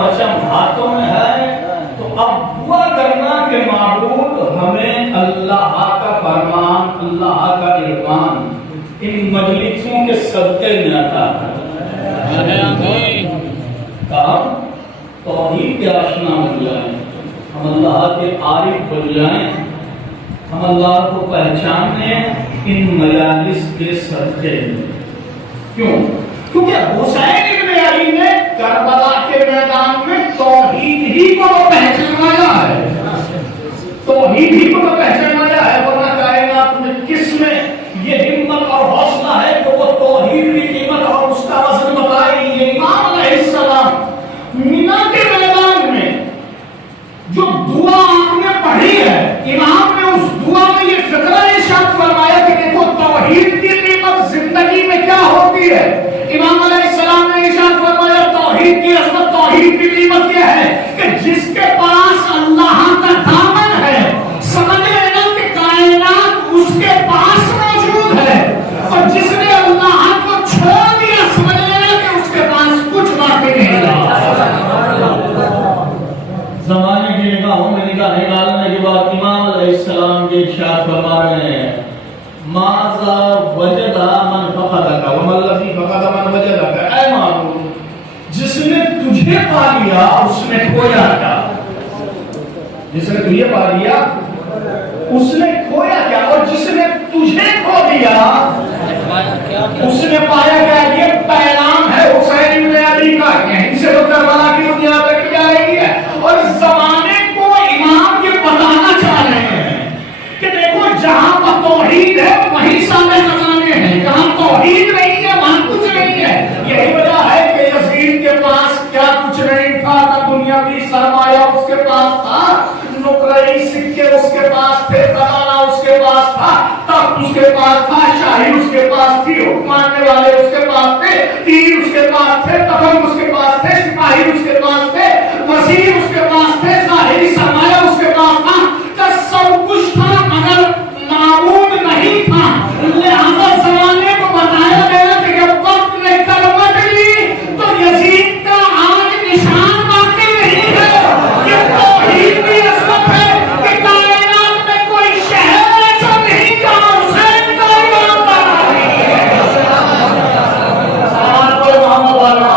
پرچم ہاتھوں میں ہے تو اب دعا کرنا کہ معبود ہمیں اللہ کا فرمان، اللہ کا ایمان ان مجلسوں کے صدقے میں عطا کرے۔ کہا توحید کے آشنا بن جائیں، ہم اللہ کے عارف بن جائیں، ہم اللہ کو پہچانے ان مجالس کے صدقے میں۔ کیوں؟ کیونکہ حسین ابن علی نے کربلا کے میدان میں توحید ہی کو پہچانایا ہے، توحید ہی کو پہچانایا ہے، ورنہ کائنات میں کس میں یہ ہمت اور حوصلہ ہے کہ وہ توحید کی قیمت اور اس کا وزن بتائے۔ یہ امام علیہ السلام مینا کے میدان میں جو دعا آپ نے پڑھی ہے، امام نے اس دعا میں یہ فکرہ ارشاد فرمایا کہ دیکھو توحید کی قیمت زندگی میں کیا ہوتی ہے۔ امام علیہ السلام نے ارشاد فرمایا توحید کی عظمت، توحید کی قیمت یہ ہے کہ جس کے پاس اللہ کا دامن ہے، سمجھ لینا کہ کائنات اس کے پاس موجود ہے، اور جس نے اللہ کو چھوڑ دیا سمجھ لینا کہ اس کے پاس کچھ باقی نہیں رہا۔ زمانے کی نگاہوں میں نگاہ ڈالنے کے بعد امام علیہ السلام کے ارشاد فرما رہے ہیں ماذا وجد من فقدک وما الذی فقد من وجدک۔ اے معبود جس نے تجھے پا لیا اس نے کھویا کیا، جس نے تجھے پا لیا اس نے کھویا کیا، اور جس نے تجھے کھو دیا اس نے پایا کیا۔ یہ پیغام ہے حسین ابن علی کا، یہیں سے تو کربلا کی دنیا تک جائے گی ہے، اور اس زمانے کو امام یہ بتانا چاہ رہے ہیں کہ دیکھو جہاں پر توحید ہے وہیں سارے زمانے ہیں، جہاں توحید نہیں ہے وہاں کچھ نہیں ہے۔ یہی وجہ ہے کہ یزید کے پاس کیا کچھ نہیں تھا، نہ دنیاوی سرمایہ اس کے پاس تھا، نقرئی سکے اس کے پاس تھے، خزانہ اس کے پاس تھا، تخت اس کے پاس تھا، شاہی اس کے پاس تھی، حکمانے والے اس کے پاس تھے، تیر اس کے پاس تھے، تخم اس کے پاس تھے، سپاہی اس کے پاس تھے، وزیر اس کے پاس تھے، ظاہری سرمایہ اس کے پاس تھا، کہ سب کچھ تھا مگر معبود نہیں تھا۔ لہذا زمانے کو بتایا گیا کہ جب وقت نے کلمت لی تو یزید کا آج نشان باقی نہیں ہے۔ یہ توحید کی عظمت ہے کہ کائنات میں کوئی شہر ایسا نہیں جہاں حسین کا امام بنا نہیں ہے۔ سلام کو محمد والا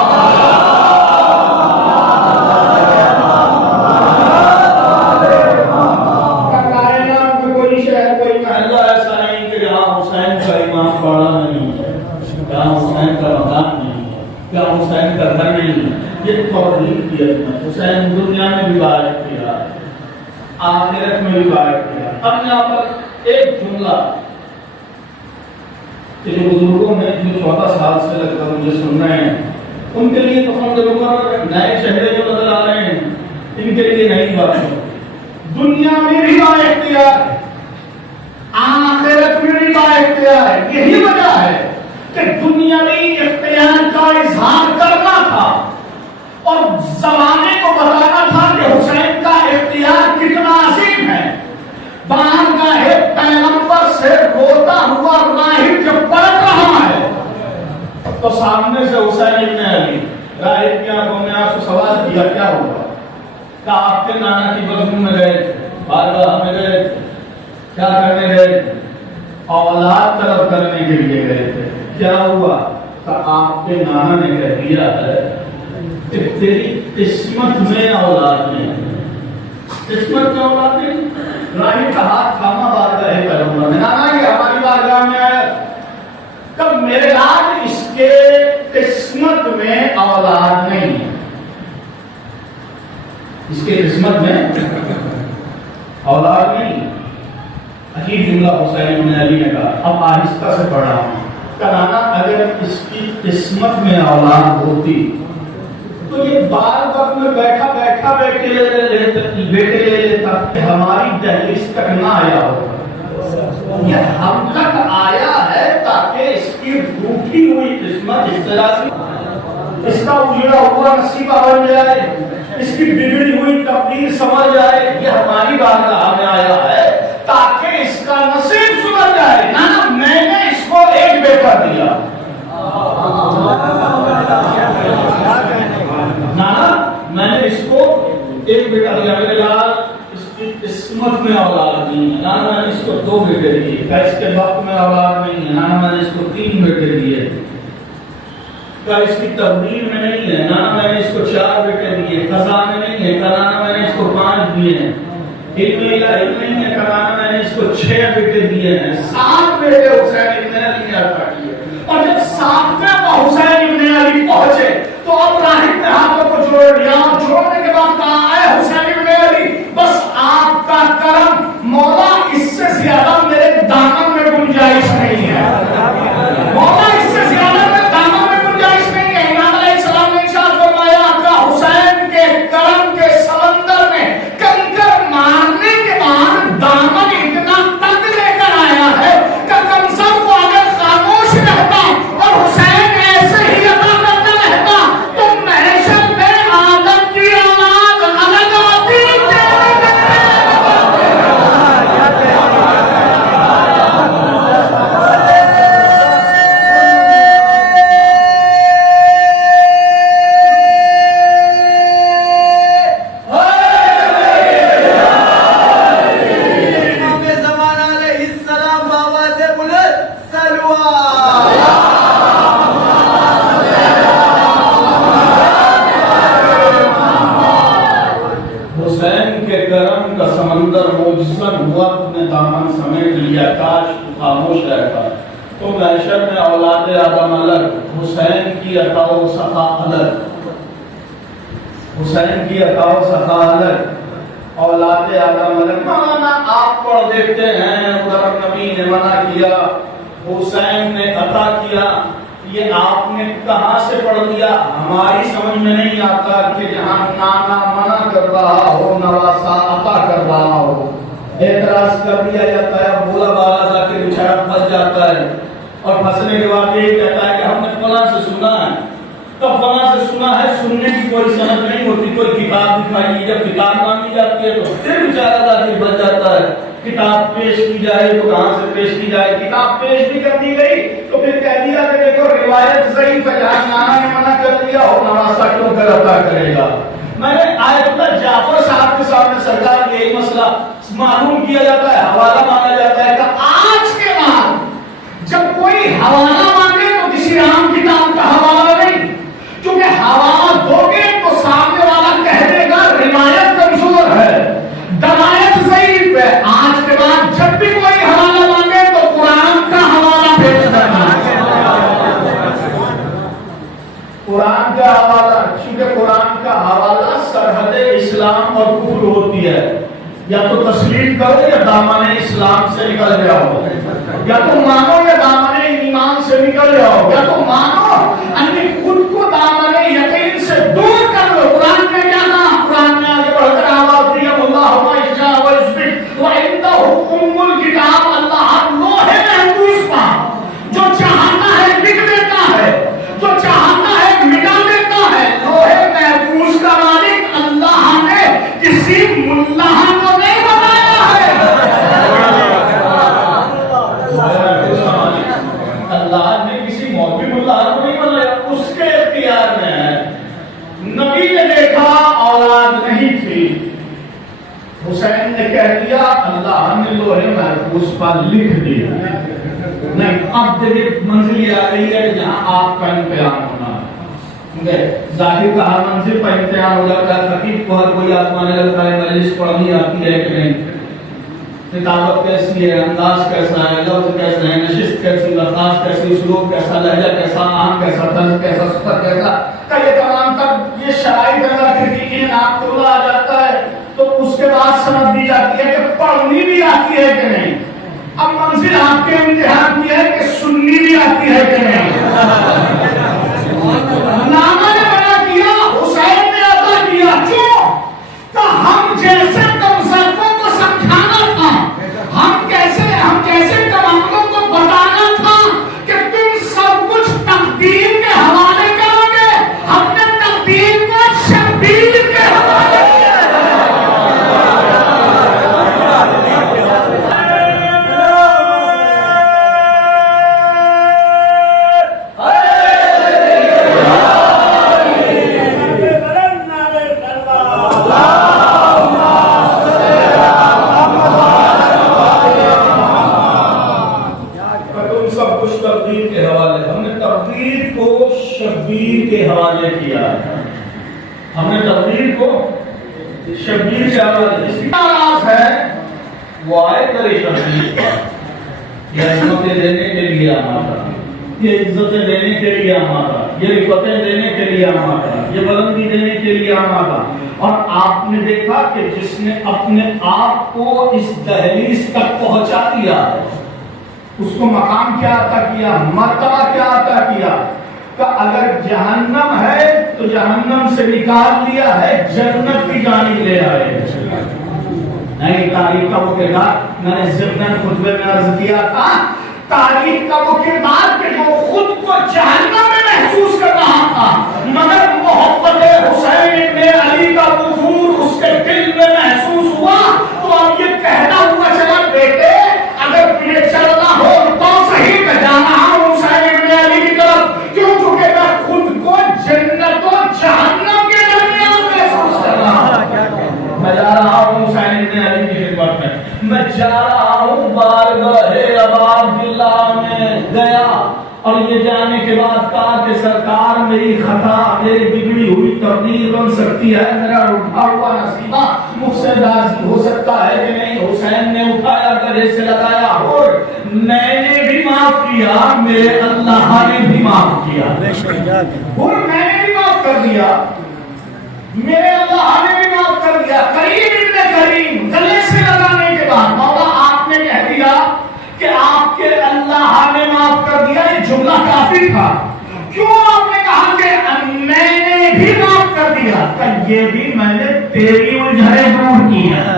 حسین کا گھر نہیں ہے، یہ توحید کی عظمت۔ حسین دنیا میں بھی بارک کیا، آخرت میں بھی بارک کیا۔ اب یہاں پر ایک جملہ کہ جو بزرگوں نے جو 14 سال سے لگ کر مجھے سن رہے ہیں ان کے لیے تو ہم ضرور نئے چہرے جو نظر آ رہے ہیں ان کے لیے نئی بات ہے۔ دنیا میں بھی بااختیار ہے، آخرت میں بھی بااختیار ہے۔ یہی وجہ ہے کہ دنیاوی اختیار کا اظہار کرنا تھا اور زمانے کو بتانا تھا کہ حسین کا اختیار کتنا عظیم ہے۔ بارگاہ پیغمبر سے روتا ہوا راہب جب پلٹ رہا ہے تو سامنے سے حسین ابن علی راہب کی آنکھوں میں آنسو سوال کیا کیا ہوا؟ کہ آپ کے نانا کی بزم میں گئے تھے، بارگاہ میں گئے تھے، کیا کرنے گئے تھے؟ اولاد طلب کرنے کے لیے گئے تھے۔ کیا ہوا؟ کہ آپ کے نانا نے کہہ دیا ہے کہ تیری قسمت میں اولاد نہیں، قسمت میں اولاد نہیں۔ راہب کا ہاتھ تھاما بارگاہ پیغمبر نے، نانا یہ ہماری بارگاہ میں آیا کہ میرے لال اس کے قسمت میں اولاد نہیں ہے، اس کے قسمت میں اولاد نہیں۔ عجیب جملہ حسین ابن علی نے کہا، اب آہستہ سے پڑھا ہوں کہ نانا اگر اس کی قسمت میں اولاد ہوتی تو یہ بار وقت میں بیٹھا بیٹھا بیٹے لے لیتا کہ ہماری دہلیز تک نہ آیا ہوگا، یہ ہم تک آیا ہے تاکہ اس کی روٹھی ہوئی قسمت اس طرح سے اس کا اجڑا ہوا نصیبہ بن جائے، اس کی بگڑی ہوئی تقدیر سمجھ جائے۔ یہ ہماری بارگاہ میں آیا ہے تاکہ اس کا نصیب سمجھ جائے۔ نانا میں نے اس کو ایک بیٹا دیا، نانا میں نے ایک بیٹا دیا میرے لال، اس کی قسمت میں اولاد نہیں ہے، نانا میں نے اس کو 2 بیٹے دیے، کہ اس کے وقت میں اولاد نہیں ہے، نانا میں نے اس کو 3 بیٹے دیے، کہ اس کی تقدیر میں نہیں ہے، نانا میں نے اس کو 4 بیٹے دیے، قضا میں نہیں ہے، کہ نانا میں نے اس کو 5 دیے ہیں، علم الہی نہیں ہے، کہ نانا میں نے اس کو 6 بیٹے دیے ہیں، 7 بیٹے حسین ابن علی نے عطا کیے، اور جب 7ویں حسین ابن علی پہنچے تو اب راہب نے ہاتھوں کو جوڑ لیا، جوڑنے کے بعد کہا اے حسین ابن علی بس آپ کا کرم مولا، اس سے زیادہ میرے دامن میں گنجائش نہیں ہے، مولا اس سے زیادہ میرے دامن میں گنجائش نہیں ہے۔ امام علیہ السلام نے ارشاد فرمایا کہ حسین کے کرم کے سمندر میں کنکر مارنے کے بعد دامن اتنا تنگ لے کر آیا ہے کہ کمزور کو اگر خاموش رہتا اور حسین ایسے ہی عطا کرتا رہتا تو محشر میں آدم کی اولاد الگ آتی خاموش رہتا تو محشر میں اولاد آدم الگ، حسین کی عطا و سخا الگ، حسین کی عطا و سخا الگ، اولاد آدم الگ۔ مولانا آپ پڑھ دیکھتے ہیں ادھر نبی نے منع کیا، حسین نے عطا کیا، یہ آپ نے کہاں سے پڑھ لیا؟ ہماری سمجھ میں نہیں آتا کہ جہاں نانا منع کر رہا ہو نواسا عطا کر رہا ہو، اعتراض کر دیا جاتا ہے، بولا بالا جا کے بیچارہ پھنس جاتا ہے، اور پھنسنے کے بعد یہ کہتا ہے کہ ہم نے فلاں سے سنا ہے، تو فلاں سے سنا ہے، سننے کی کوئی سند نہیں ہوتی، کوئی کتاب دکھائیے، جب کتاب مانگی جاتی ہے تو پھر بیچارہ جا کے بچ جاتا ہے، کتاب پیش کی جائے تو کہاں سے پیش کی جائے، کتاب پیش بھی کر دی گئی تو پھر کہہ دیا کہ دیکھو روایت ضعیف ہے، جہاں نانا نے منع کر دیا ہو نواسا کیوں کر عطا کرے گا۔ میں نے آیت اللہ جعفر صاحب کے سامنے سرکار کے یہی مسئلہ معلوم کیا جاتا ہے، حوالہ مانگا جاتا ہے کہ آج کے بعد جب کوئی حوالہ مانگے تو کسی عام کتاب کا حوالہ نہیں، کیونکہ حوالہ دو گے تو سامنے والا کہہ دے گا روایت کمزور ہے، روایت ضعیف ہے۔ آج کے بعد جب بھی کوئی حوالہ مانگے تو قرآن کا حوالہ پیش کرنا، قرآن کا حوالہ، کیونکہ قرآن کا حوالہ سرحد اسلام اور کفر ہوتی ہے، یا تو تسلیم کرو یا دامن اسلام سے نکل جاؤ، یا تو مانو یا دامن ایمان سے نکل جاؤ، یا تو مانو اپنی خود کو دامن یقین سے دور کر لو۔ قرآن نے کیا کہا؟ قرآن نے آگے بڑھ کر آواز دی اللہ ما یشاء و یثبت وعنده ام الکتاب، اللہ لوح محفوظ پا جو چاہتا ہے لکھ دیتا ہے، جو چاہتا ہے مٹا دیتا ہے۔ لوح محفوظ کا مالک اللہ نے کسی ملا کو نہیں بنایا ہے، اللہ نے کسی مولوی ملا کو نہیں بنایا، اس کے اختیار میں ہے۔ نبی نے دیکھا اولاد نہیں تھی، حسین نے کہہ دیا اللہ نے لوح محفوظ پر لکھ دیا، نہیں اب دیکھیں منزل یہ آ گئی ہے کہ جہاں آپ کا امتحان ہونا ہے۔ ظاہر کا ہر منزل پر امتحان ہو جاتا ہے، خطیب کو ہر کوئی آسمانے لگتا ہے مجلس پڑھنی آتی ہے کہ نہیں، کتابت کیسی ہے، انداز کیسا ہے، لفظ کیسا ہے، نشست کیسی، لفظ کیسی، اسلوب کیسا، لہجہ کیسا، آہنگ کیسا، طرز کیسا، صفت کیسا، کہ یہ تمام تک یہ شرائط اگر کسی کی ناک کھلا آ جاتا ہے تو اس کے بعد سمجھ دی جاتی ہے کہ پڑھنی بھی آتی ہے کہ نہیں۔ اب منزل آپ کے امتحان کی ہے کہ سننی بھی آتی ہے کہ نہیں۔ نانا نے بنا کیا، حسین نے عطا کیا، کیوں؟ کہ ہم جیسے کمزوروں کو سمجھانا تھا، ہم کیسے کمزوروں کو بتانا تھا کہ تم سب کچھ تقدیر کے حوالے کرو گے، ہم نے تقدیر کو شبیر کے حوالے کیا۔ ہم نے تقریر کو شبیر سے حوالے اس کی آواز ہے وہ آئے کرے شبیر یہ عظمتیں دینے کے لیے ہمارا، یہ عزتیں دینے کے لیے ہمارا، یہ رفتیں دینے کے لیے ہمارا، یہ بلندی دینے کے لیے ہمارا. اور آپ نے دیکھا کہ جس نے اپنے آپ کو اس دہلیز تک پہنچا دیا اس کو مقام کیا عطا کیا، مرتبہ کیا عطا کیا کہ اگر جہنم ہے تو جہنم سے نکال لیا ہے، جنت کی جانب لے آئے. نہیں، تاریخ کا وہ کردار میں نے ضمن خطبے میں عرض کیا تھا، تاریخ کا وہ کردار کہ جو خود کو جہنم میں محسوس کر رہا تھا مگر محبت حسین ابن علی کا حضور اس کے دل میں محسوس ہوا، تو اب یہ کہنا ہوا چلا بیٹے اگر تجھے چلنا ہو تو صحیح میں جانا ہوں حسین ابن علی کی طرف، کیوں چکے میں خود کو جنت و جہنم کے درمیان محسوس کر رہا ہوں. میں جا رہا ہوں حسین ابن علی کی خدمت میں جا رہا ہوں بارگاہ اباب اللہ میں گیا، اور یہ جانے کے بعد کہا کہ سرکار میری خطا، میری بگڑی ہوئی تقدیر بن سکتی ہے، میرا اٹھا ہوا نصیبہ مجھ سے راضی ہو سکتا ہے کہ نہیں. حسین نے اٹھایا، گلے سے لگایا، اور میں نے بھی معاف کیا، میرے اللہ نے بھی معاف کیا، اور میں نے بھی معاف کر دیا، میرے اللہ نے بھی معاف کر دیا. کریم ابن کریم گلے سے لگانے کے بعد مولا آپ نے کہہ دیا کہ آپ کے اللہ نے معاف کر دیا. یہ جملہ کافی تھا. کیوں آپ نے کہا کہ میں نے بھی معاف کر دیا؟ کہ یہ بھی میں نے تیری الجھنیں دور کی ہیں،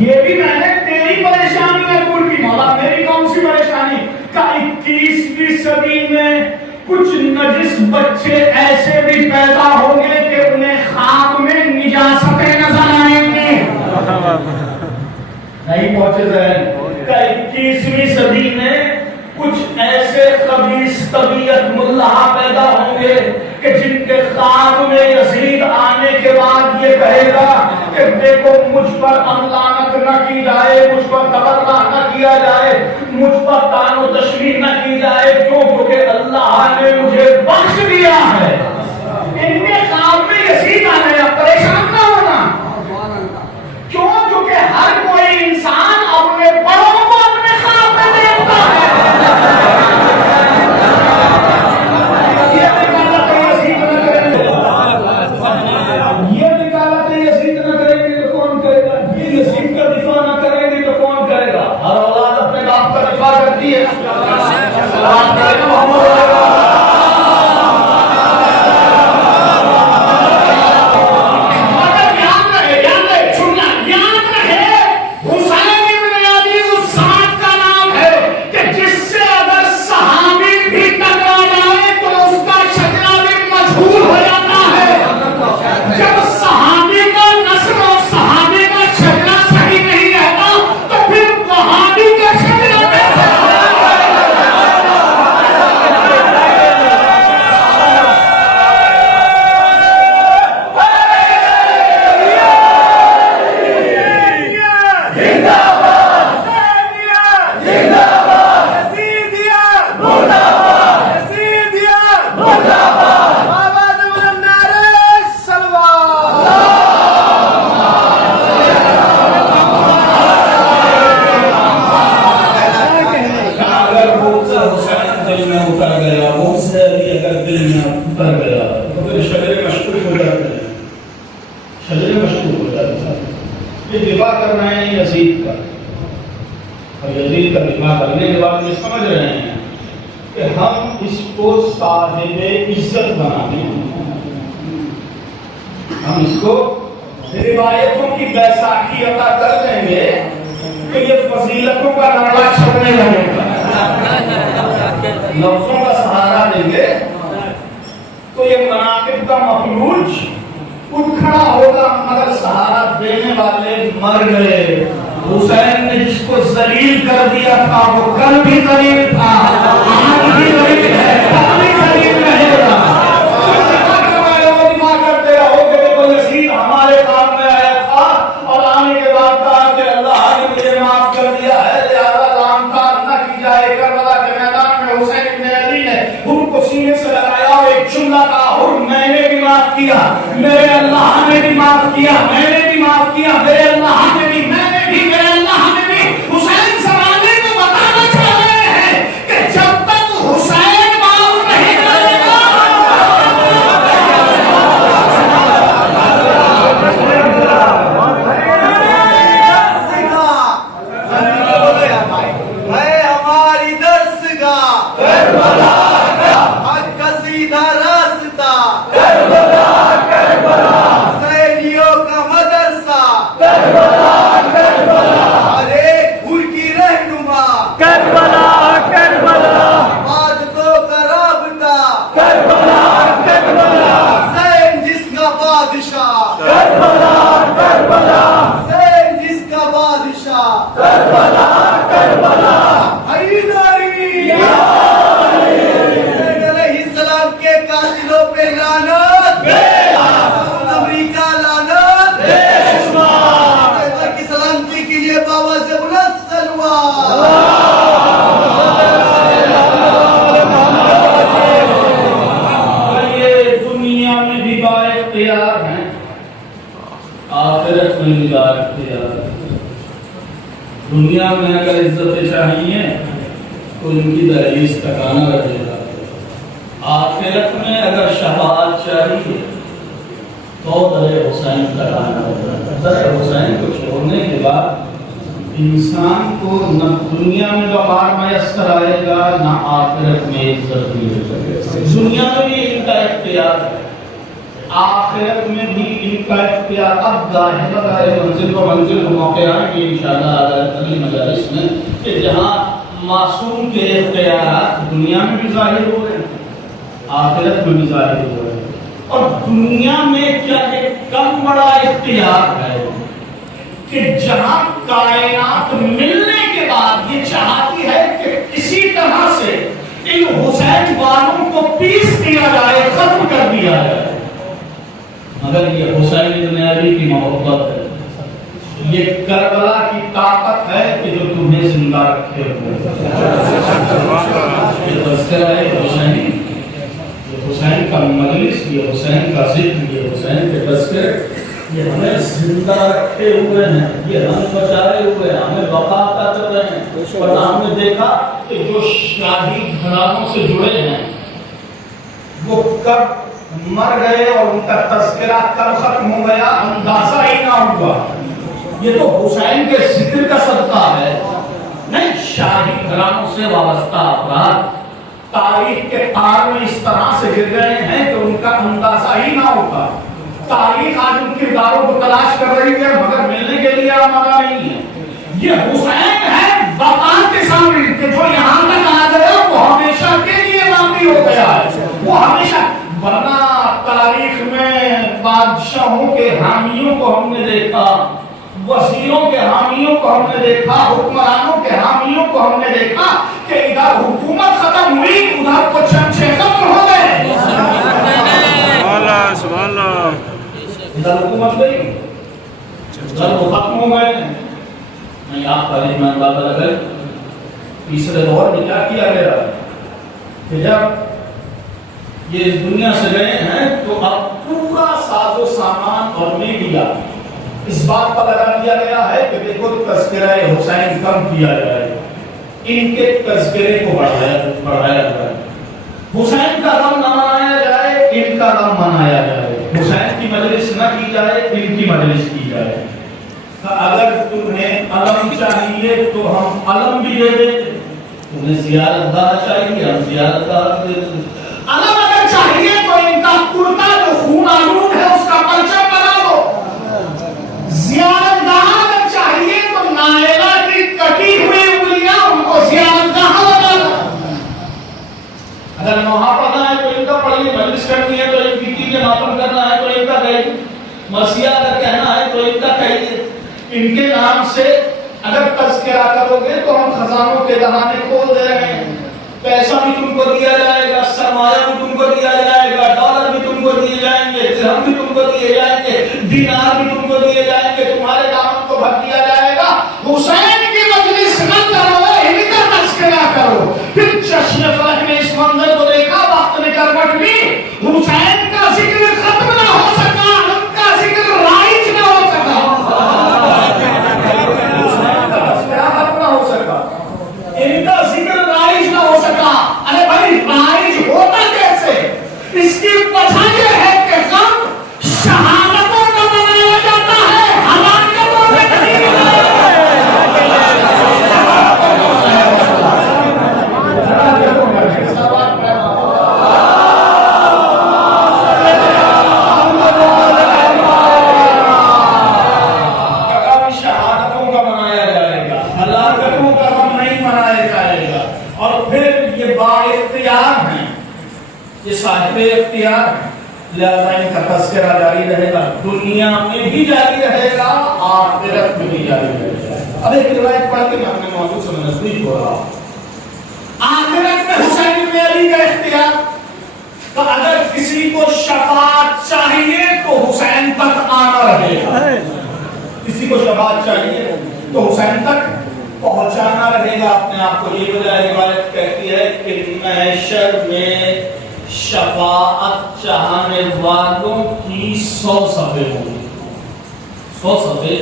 یہ بھی میں نے تیری پریشانیاں دور کی. مولا میری کون سی پریشانی؟ کہ 21ویں صدی میں کچھ نجس بچے ایسے بھی پیدا ہوں گے کہ انہیں خواب میں نجاستیں نظر آئیں گے. نہیں پہنچے ذہن کہ 21ویں صدی میں کچھ ایسے خبیث طبیعت ملہ پیدا ہوں گے کہ جن کے خواب میں یزید آنے کے بعد یہ کہے گا کہ دیکھو مجھ پر لعنت نہ کی جائے، مجھ پر تبرہ نہ کیا جائے، مجھ پر طعن و تشریح نہ کی جائے، کیونکہ اللہ نے مجھے بخش دیا ہے. ان کے خواب میں یزید آ گیا، پریشان نہ ہونا. کیوں؟ کیونکہ ہر کوئی انسان اپنے بڑوں کو اپنے خواب میں دیکھتا ہے. ہم اس کو روایتوں کی بیساکھی عطا کر دیں گے کہ یہ فضیلتوں کا لڑا چھپنے لگے گا. لفظوں کا سہارا دیں گے تو یہ مناقب کا مفلوج اٹھ کھڑا ہوگا، مگر سہارا دینے والے مر گئے. حسین نے جس کو ذلیل کر دیا تھا وہ کل بھی ذلیل تھا، آج بھی ذلیل ہے، کل بھی ذلیل رہے گا. ہمارے کام میں آیا تھا اور آنے کے بعد کہا کہ اللہ نے مجھے معاف کر دیا ہے، لہذا لعنت نہ کی جائے. کربلا کے میدان میں حسین ابن علی نے ان کو سینے سے لگایا اور ایک جملہ کہا، اور میں نے بھی معاف معاف کیا، میرے اللہ نے بھی معاف کیا، میں نے بھی معاف کیا، میرے اللہ نے بھی، میں نے بھی، میرے اللہ نے بھی۔ حسین زمانے کو بتانا چاہ رہے ہیں کہ جب تک حسین معاف نہیں کرے گا دنیا میں اگر عزت چاہیے تو ان کی دہلیز ٹھکانا رہے گا، آخرت میں اگر شفاعت چاہیے تو در حسین ٹھکانا رہے گا۔ در حسین کو چھوڑنے کے بعد انسان کو نہ دنیا میں وقار میسر آئے گا نہ آخرت میں عزت ملے گا۔ دنیا میں بھی ان کا اختیار ہے، آخرت میں بھی ان کا اختیار۔ اب ظاہر ہے منزل و منزل موقع آئیں گے انشاءاللہ اگلی مجالس میں کہ جہاں معصوم کے اختیارات دنیا میں بھی ظاہر ہو رہے ہیں، آخرت میں بھی ظاہر ہو رہے ہیں۔ اور دنیا میں کیا ایک کم بڑا اختیار ہے کہ جہاں کائنات ملنے کے بعد یہ چاہتی ہے کہ کسی طرح سے ان حسین والوں کو پیس دیا جائے، ختم کر دیا جائے، مگر یہ حسین ابن علی کی محبت ہے، یہ کربلا کی طاقت ہے کہ جو تمہیں زندہ رکھے ہوئے۔ یہ تذکرہ ہے حسین، یہ حسین کا مجلس، یہ حسین کا ذکر، یہ حسین کے تذکرے، یہ ہمیں زندہ رکھے ہوئے ہیں، یہ ہم بچائے ہوئے ہیں، ہمیں بقا کر رہے ہیں۔ اور ہم نے دیکھا کہ جو شاہی گھرانوں سے جڑے ہیں وہ کب مر گئے اور ان کا تذکرہ کب ختم ہو گیا اندازہ ہی نہ ہوا۔ یہ تو حسین کے ذکر کا صدقہ ہے، نہیں شاہی گھرانوں سے وابستہ افراد تاریخ کے تار میں اس طرح سے گر گئے ہیں کہ ان کا اندازہ ہی نہ ہوگا۔ تاریخ آج ان کرداروں کو تلاش کر رہی ہے مگر ملنے کے لیے آمادہ نہیں ہے۔ یہ حسین ہے بقا کے سامنے کہ جو یہاں تک آ گیا وہ ہمیشہ کے لیے باقی ہو گیا ہے، وہ ہمیشہ۔ ورنہ تاریخ میں بادشاہوں کے حامیوں کو ہم نے دیکھا، وزیروں کے حامیوں کو ہم نے دیکھا، حکمرانوں کے حامیوں کو ہم نے دیکھا کہ ادھر حکومت ختم ہوئی ادھر کو چمچے ختم ہو گئے۔ سبحان اللہ، ادھر حکومت گئی ادھر وہ ختم ہو گئے۔ نہیں آپ کا ایمان بات الگ ہے۔ تیسرے دور میں کیا کیا گیا کہ جب یہ اس دنیا سے گئے ہیں تو اب پورا ساز و سامان اور میڈیا اس بات پر لگا دیا گیا ہے کہ دیکھو تذکرہ حسین کم کیا جائے، ان کے تذکرے کو بڑھایا جائے، حسین کا غم نہ منایا جائے، ان کا غم منایا جائے، حسین کی مجلس نہ کی جائے، ان کی مجلس کی جائے۔ اگر تمہیں علم چاہیے تو ہم علم بھی دے دیتے، تمہیں زیارت گاہ چاہیے ہم زیارت گاہ دے دیتے، علم اگر چاہیے تو ان کا کرتا جو خون آلود ہے اس کا پرچم بنا دو، زیارت گاہ اگر چاہیے تو نائلہ کی کٹی ہوئی انگلیاں ان کو زیارت گاہ بنا دو۔ اگر نوحہ پڑھنا ہے تو ان کا پڑھیے، مجلس کرنی ہے تو ان کی چیزیں ماتم کرنا ہے تو ان کا کہیے، مسیح اگر کہنا ہے تو ان کا کہیے۔ ان کے نام سے اگر تذکرہ کرو گے تو ہم خزانوں کے دہانے کھول دے رہے ہیں، پیسہ بھی تم کو دیا جائے گا، سرمایہ بھی تم کو دیا جائے گا، ڈالر بھی تم کو دیے جائیں گے، درہم بھی تم کو دیے جائیں گے، دینار بھی تم کو دیے جائیں گے، تمہارے دامن کو بھر دیا جائے گا۔ حسین کی مجلس نہ کرو، ان کا تذکرہ کرو۔ پھر چشم فلک نے اس منظر کو دیکھا، وقت نے کروٹ لی، حسین کا ذکر ختم نہ جاری رہے گا، دنیا میں بھی جاری رہے گا، آخرت میں بھی جاری رہے گا۔ اب ایک روایت پڑھ کے میں اپنے موضوع سے نزدیک ہو رہا ہوں۔ آخرت میں حسین بن علی کا اختیار، تو اگر کسی کو شفاعت چاہیے تو حسین تک آنا رہے گا، کسی کو شفاعت چاہیے تو حسین تک پہنچانا رہے گا اپنے آپ کو۔ یہ وجہ روایت کہتی ہے کہ محشر میں شفاعت چاہنے والوں کی 100 صفیں ہوں گی، 100 صفیں،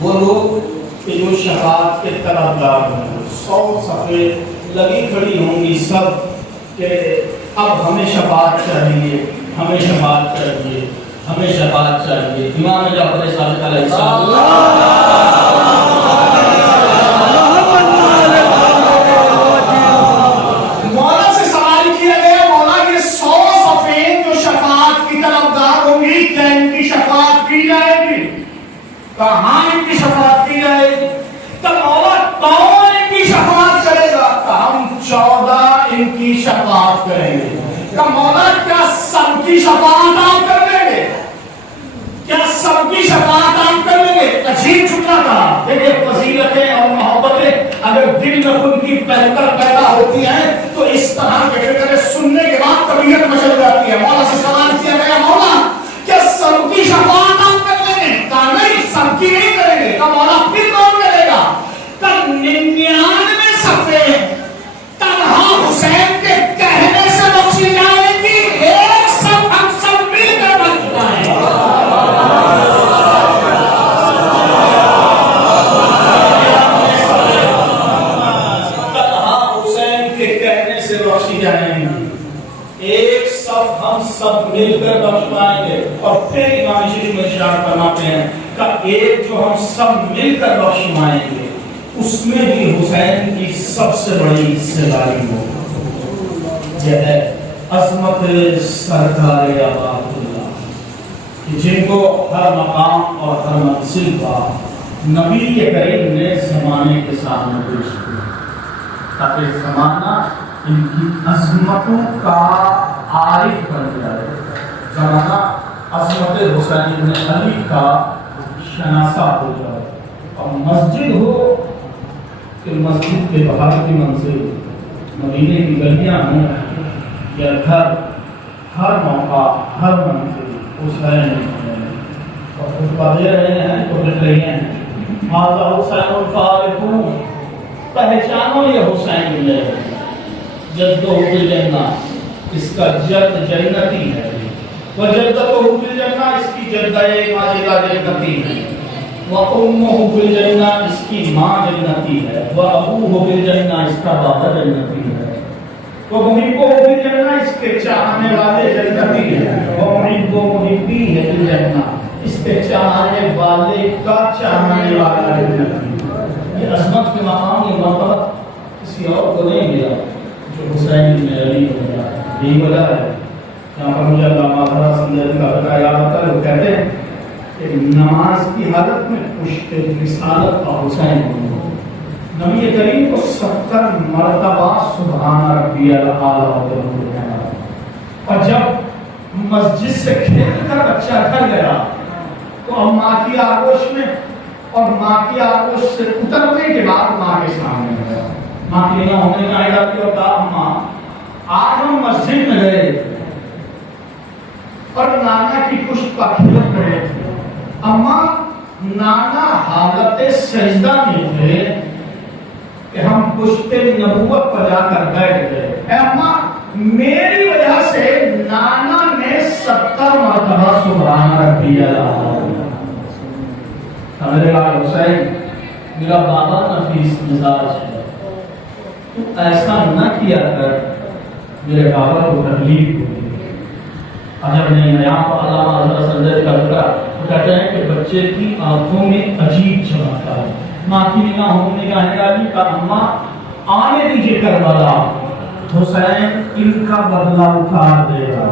وہ لوگ کہ جو شفاعت کے طلبگار ہوں گے، 100 صفیں لگی کھڑی ہوں گی سب کہ اب ہمیں شفاعت چاہیے، ہمیں شفاعت چاہیے، ہمیں شفاعت چاہیے۔ امام جعفر صادق علیہ السلام کہاں ان کی شفاعت کی جائے گی؟ تو مولا کون ان کی شفاعت کرے گا؟ تو ہم 14 ان کی شفاعت کریں گے۔ تو مولا کیا سب کی شفاعت آپ کر لیں گے؟ کیا سب کی شفاعت آپ کر لیں گے؟ عجیب جملہ تھا۔ دیکھیں فضیلتیں اور محبتیں اگر دل میں ان کی بہتر پیدا ہوتی ہیں تو اس طرح کے فکر سننے کے بعد طبیعت مچل جاتی ہے۔ مولا سے سوال کیا گیا، مولا کیا سب کی شفاعت آپ کر لیں گے؟ کہا نہیں، سب کی نہیں کریں گے۔ کہا مولا پھر کون کرے گا؟ کہا 99 صفیں تنہا حسین کے کہنے سے بخشی جائے گی، ایک صف ہم سب مل کر بخش جائیں گے۔ تنہا حسین کے کہنے سے بخشی جائیں گی، ایک صف ہم سب مل کر بخشوائیں گے۔ اور پھر امام شریف میں ارشاد فرماتے ہیں کہ ایک جو ہم سب مل کر بخشوائیں گے اس میں بھی حسین کی سب سے بڑی حصہ داری ہو۔ یہ ہے عظمت سرکار آباد اللہ کہ جن کو ہر مقام اور ہر منزل کا نبی کریم نے زمانے کے سامنے پیش کیا تاکہ زمانہ ان کی عظمتوں کا عارف بن جائے، زمانہ عظمت حسین بن علی کا شناسہ ہو جائے۔ اور مسجد ہو کہ مسجد کے باہر کی منزل، مدینے کی گلیاں ہوں یا گھر، ہر موقع ہر منزل حسین اور خطبہ دے رہے ہیں تو لکھ رہے ہیں ماذا حسین الفارق، پہچانو یہ حسین ملے جدو فی الجنہ، اس کا جد جنتی ہے، وجدتہ فی الجنہ، اس کی جدہ ماجدہ جنتی ہے، وَأُمُّهُ فِي الْجَنَّةِ، اس کی ماں جنتی ہے، وَأَبُوهُ فِي الْجَنَّةِ، اس کا بابا جنتی ہے، وَمُحِبُّهُ فِي الْجَنَّةِ، اس کے چاہنے والے جنتی ہے، وَمُحِبُّ مُحِبِّهِ فِي الْجَنَّةِ، اس کے چاہنے والے کا چاہنے والا جنتی ہے۔ یہ عظمت کے مقام، یہ مرتبہ کسی اور کو نہیں ملا جو حسین بن علی ہو گیا۔ یہی وجہ ہے یہاں پر مجھے اللہ معاذ سندھ کا فقہ یاد آتا ہے، وہ کہتے ہیں کہ نماز کی حالت میں پشت رسالت کا حسین ہوں۔ نبی کریم کو 70 مرتبہ سبحان ربی الاعلی کہا، اور جب مسجد سے کھیل کر بچہ گھر گیا تو اب ماں کی آغوش میں، اور ماں کی آغوش سے اترنے کے بعد ماں کے سامنے گیا، ماں کی نگاہ ہونے کا آئیڈا کی اور کہا ماں آج ہم مسجد میں گئے اور نانا کی پشت پر کھیل رہے تھے، اما نانا حالت سجدہ میں تھے کہ ہم پشت نبوت پر جا کر بیٹھ گئے، اے اما میری وجہ سے نانا نے 70 مرتبہ سبحان ربی الاعلی۔ میرے لال حسین میرا بابا نفیس مزاج ہے، تو ایسا نہ کیا کر میرے بابا کو تکلیف ہوگی۔ عجب نہیں ہے، یہاں پر علامہ حضرت سنجد کا ذکر کہتے ہیں کہ بچے کی آنکھوں میں عجیب چمکتا ہے، ماں کی نگاہوں میں نگاہیں ڈالی کہ اماں آنے دیجیے کربلا، حسین ان کا بدلہ اتار دے گا۔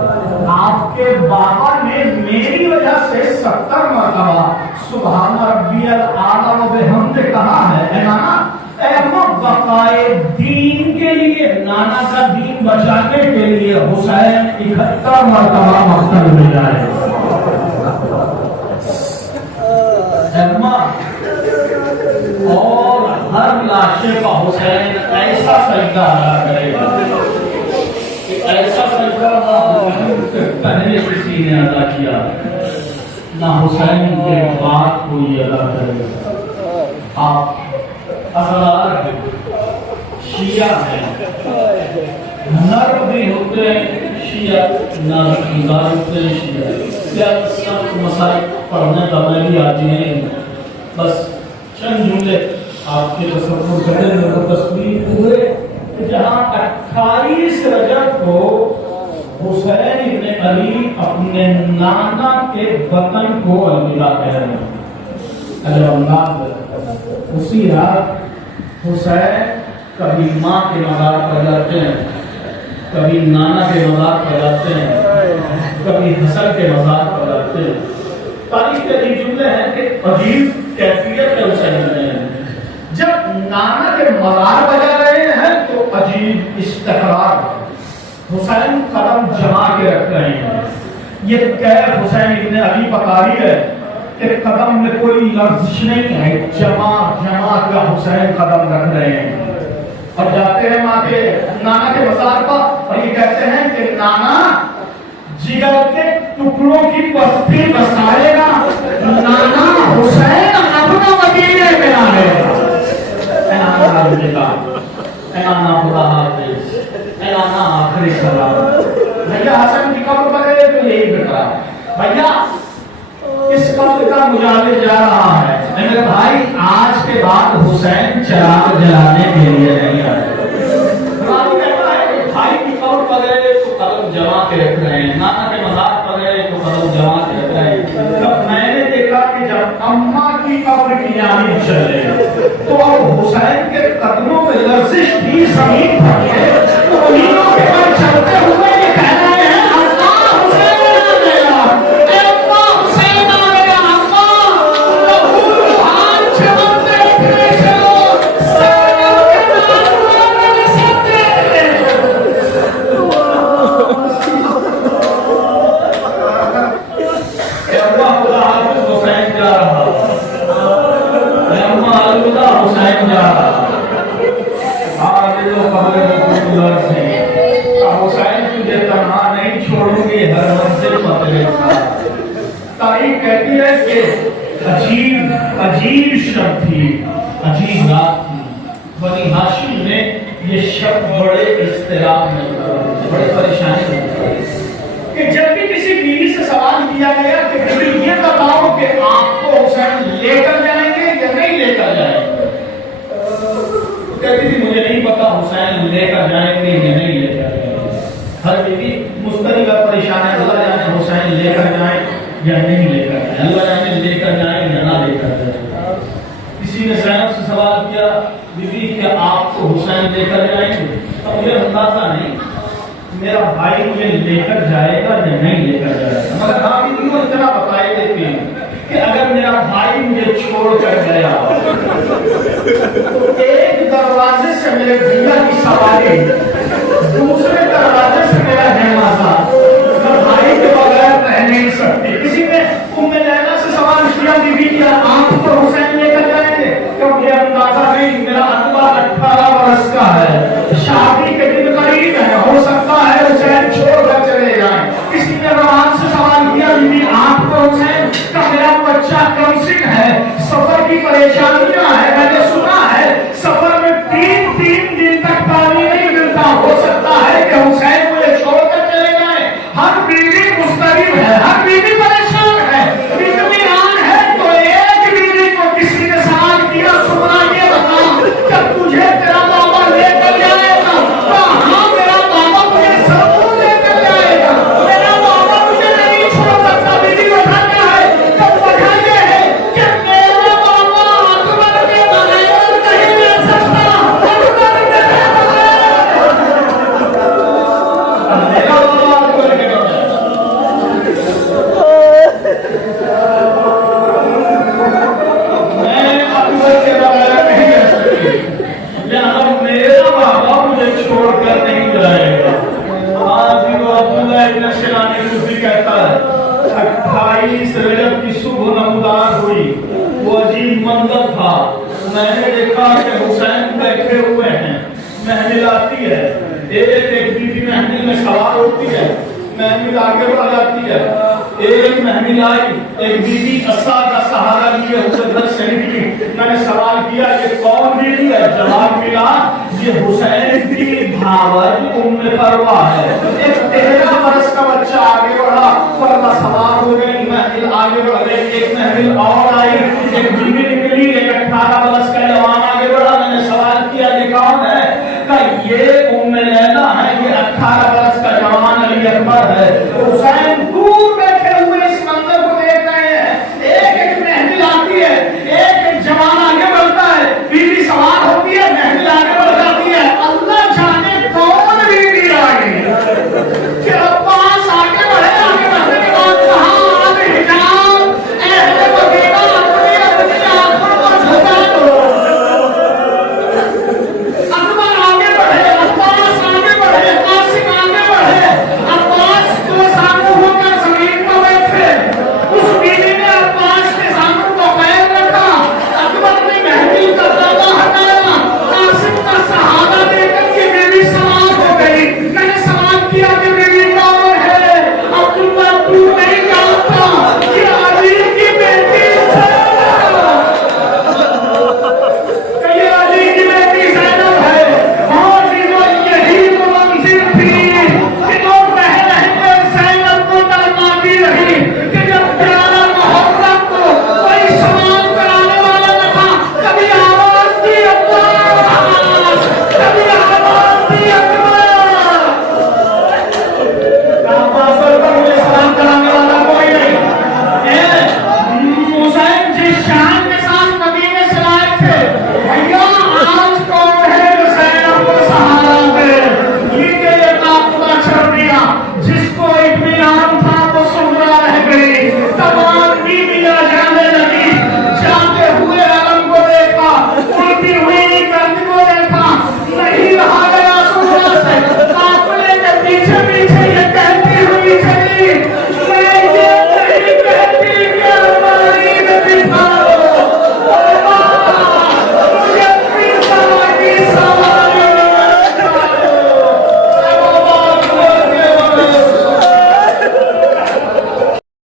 آپ کے بابا نے میری وجہ سے 70 مرتبہ سبحان ربی الاعلی و بحمدہ کہا ہے، اے نانا، اے اماں بقائے دین کے لیے، نانا کا دین بچانے کے لیے حسین 71 مرتبہ مقتل ہو جائے۔ عاشق حسین ایسا سجدہ ادا کرے گا کہ ایسا سجدہ پہلے کسی نے ادا کیا نہ حسین کے بعد کوئی ادا کرے گا. آپ احرار ہیں، شیعہ ہیں، نر بھی ہوتے ہیں شیعہ، نازدار ہوتے ہیں شیعہ. کیا سب مسائل پڑھنے کا میں بھی آتی نہیں ہوں، بس چند جملے آپ کے تصور کرنے میں تصویر ہوئے کہ جہاں 28 رجب کو حسین ابن علی اپنے نانا کے وطن کو الوداع کہہ رہے ہیں. اسی رات حسین کبھی ماں کے مزار پر جاتے ہیں، کبھی نانا کے مزار پر جاتے ہیں، کبھی حسن کے مزار پر جاتے ہیں. تاریخ کے عجیب جملے ہیں کہ عجیب کیفیت کے حسین میں ہیں. جب نانا کے مزار بجا رہے ہیں تو عجیب استقرار، حسین قدم جما کے رکھ رہے ہیں. یہ کیف حسین ابن علی پکاری ہے کہ قدم میں کوئی لرزش نہیں ہے، جما کا حسین قدم رکھ رہے ہیں. اور جاتے ہیں ماں کے نانا کے مزار پر اور یہ کہتے ہیں کہ نانا جگر کے ٹکڑوں کی بستی بسائے گا، نانا حسین اپنا مدینے میں آئے گا. اے نانا الوداع، اے نانا خدا حافظ، اے نانا آخری سلام. بھیا حسن کی قبر پر گئے تو یہی بتا بھیا اس قبر کا مجاور جا رہا ہے. میرے بھائی آج کے بعد حسین چراغ جلانے کے لیے نہیں آئے. بھائی کی قبر پر گئے تو قدم جما کے رکھ رہے ہیں، نانا کے مزار پر گئے تو قدم جما کے رکھ رہے ہیں. جب میں نے دیکھا کہ جب اماں کی قبر کی جانب چلے تو اب حسین کے قدموں میں لرزش بھی زمین پر ہے تو انہوں کے پر چلتے ہوئے یہ کہنا ہے اللہ حسین آ گیا، اے اللہ حسین آ گیا، اللہ لہو لوہان چمکتے اٹھنے چلو سینوں کے نازوان میں نسلتے ہیں. اے اللہ خدا حافظ حسین جا رہا، اے اللہ الوداع حسین جا رہا. حسین تجھے تنہا نہیں چھوڑوں گے ہر منزل پر تیرے ساتھ. تاریخ کہتی ہے کہ عجیب شب تھی، عجیب رات تھی. بنی ہاشم نے یہ شب بڑے اضطراب میں بڑے پریشانی میں کہ جب بھی کسی بیوی سے سوال کیا گیا کہ بیوی یہ بتاؤ کہ آپ کو حسین لے کر جائیں گے یا نہیں لے کر جائیں گے، کہتی تھی مجھے نہیں پتا حسین لے کر جائیں گے یا نہیں لے کر جائیں گے. ہر بیوی مستقل پریشان ہے، اللہ جانے حسین لے کر جائیں یا نہیں لے کر جائیں، اللہ جانے لے کر جائیں یا نہ لے کر جائیں. کسی نے زینب سے سوال کیا بیوی کہ آپ کو حسین لے کر جائیں گے، تو مجھے اندازہ نہیں میرا بھائی مجھے لے کر جائے گا یا نہیں لے کر جائے گا، مگر آپ بھی اتنا بتائے دیتے ہیں کہ اگر میرا بھائی مجھے چھوڑ کر گیا ایک دروازے سے میرے بھیا کی سواری، دوسرے دروازے سے میرا جنازہ، میں بھائی کے بغیر رہ نہیں سکتی. کسی نے ام لیلا سے سوال کیا بیوی کیا آپ کو حسین لے کر جائیں گے، کہ مجھے اندازہ نہیں میرا اکبر 18 برس کا ہے، شادی کے دن قریب ہے، ہو سکتا ہے حسین چھوڑ کر چلے جائیں. کسی نے روان سے سوال کیا بیوی آپ کو حسین کا میرا بچہ کم سن ہے، سفر کی پریشانیاں ہے، میں نے سنا ہے سفر میں 3 دن تک پانی نہیں ملتا، ہو سکتا ہے کہ حسین مجھے چھوڑ کر چلے جائیں. ہر بیوی مضطرب ہے، ہر بیوی پریشان ہے، اطمینان ہے. تو ایک بیوی کو کسی نے سوال کیا سنا یہ بتا کہ تجھے تیرا بابا لے کر جائے گا، کہاں میرا بابا مجھے ضرور لے کر جائے گا، میرا بابا مجھے نہیں چھوڑ سکتا. بیوی وجہ کیا ہے؟ جب وجہ یہ ہے کہ میرا بابا اکبر کے بغیر نہیں لے سکتا، اکبر کے بغیر میرا بابا اکبر کے بغیر میں اکبر کے بغیر نہیں رہ سکتی، لہذا میرا بابا مجھے چھوڑ کر نہیں جائے گا. آج بھی وہ عبداللہ ابن شیلانی خود کہتا ہے 28 رجب کی صبح نمودار ہوئی، وہ عجیب منظر تھا. میں نے دیکھا کہ حسین کا بیٹھے ہوئے ہیں، محمل آتی ہے، ایک بیوی محمل میں سوار ہوتی ہے، محمل آگے بڑھ جاتی ہے، ایک محمل آئی، ایک بیوی عصا کا سہارا لیے ہوئے گھر سے نکلی، میں نے سوال کیا یہ کون بیوی ہے؟ جواب ملا یہ حسین کی بھاوج ام فروا ہے۔ ایک 13 برس کا بچہ آگے بڑھا، فروا سوار ہو گئی، محمل آگے بڑھ گئی، ایک محمل اور آئی، ایک بیوی